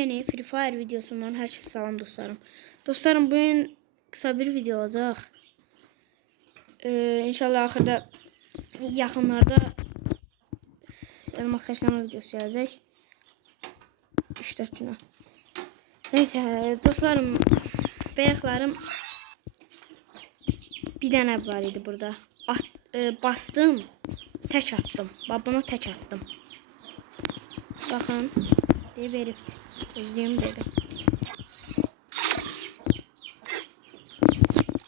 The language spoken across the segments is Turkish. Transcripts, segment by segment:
Yepyeni Free Fire videosundan herkese salam dostlarım. Dostlarım, bugün kısa bir video olacak. İnşallah axırda yaxınlarda elmas xəşlama videosu gələcək. 3-4 günə. Neyse dostlarım, bəyəklərim bir dənə var idi burada. Bastım, tək attım. Buna tək attım. Bakın, diye veripti. Özlüyüm dedi.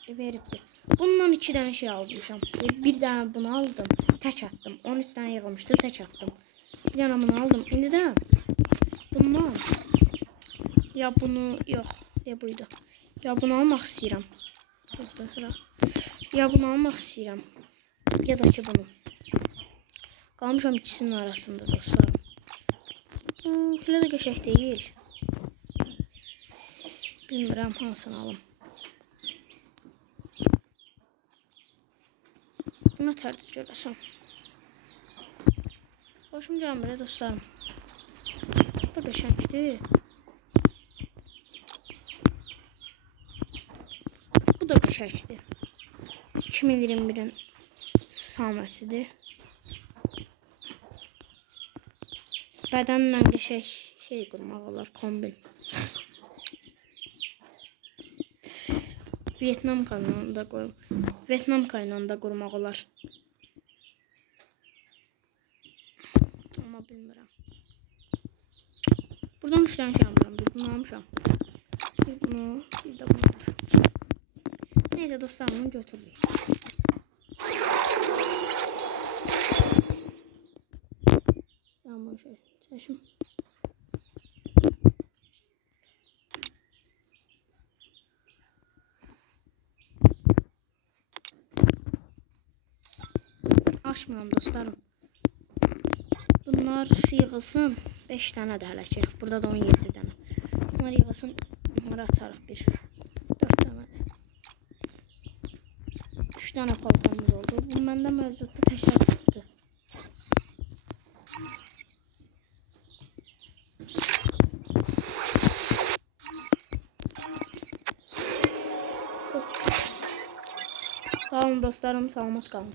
Veripti. Bundan 2 tane şey almışam. Bir tane bunu aldım, tək attım. 13 tane yığılmıştı, tək attım. Bir tane bunu aldım. İndi də bundan ya bunu yok, ya buydu. Ya bunu almaq istəyirəm. Ya bunu almaq istəyirəm. Ya da ki bunu. Qalmışam ikisinin arasında dostlarım. Elə də qəşəng deyil. Bilmirəm hansını alım. Buna tərcih görəsəm. Hoşum gəlmir dostlarım. Bu da qəşəngdir. Bu da qəşəngdir. 2021'in saməsidir. Bədənlə qəşəng şey qurmaq olar, kombin. Vietnam kaynağında qurmaq olar. Amma bilmirəm. Buradan 3 tane şey almışam. Bir bunu almışam. Bir bunu, bir de bunu almışam. Neyse dostlarım, bunu götürürük. Ben bunu şöyle çeşim. Açmıyorum dostlarım. Bunlar yığılsın. 5 tane de hələ ki. Burada da 17 tane. Bunlar yığılsın. Bunları açarıq bir. 4 tane. 3 tane paltamız oldu. Bu məndə mövcudda təkrar çıxdı. Sağ olun dostlarım. Salamat qalın.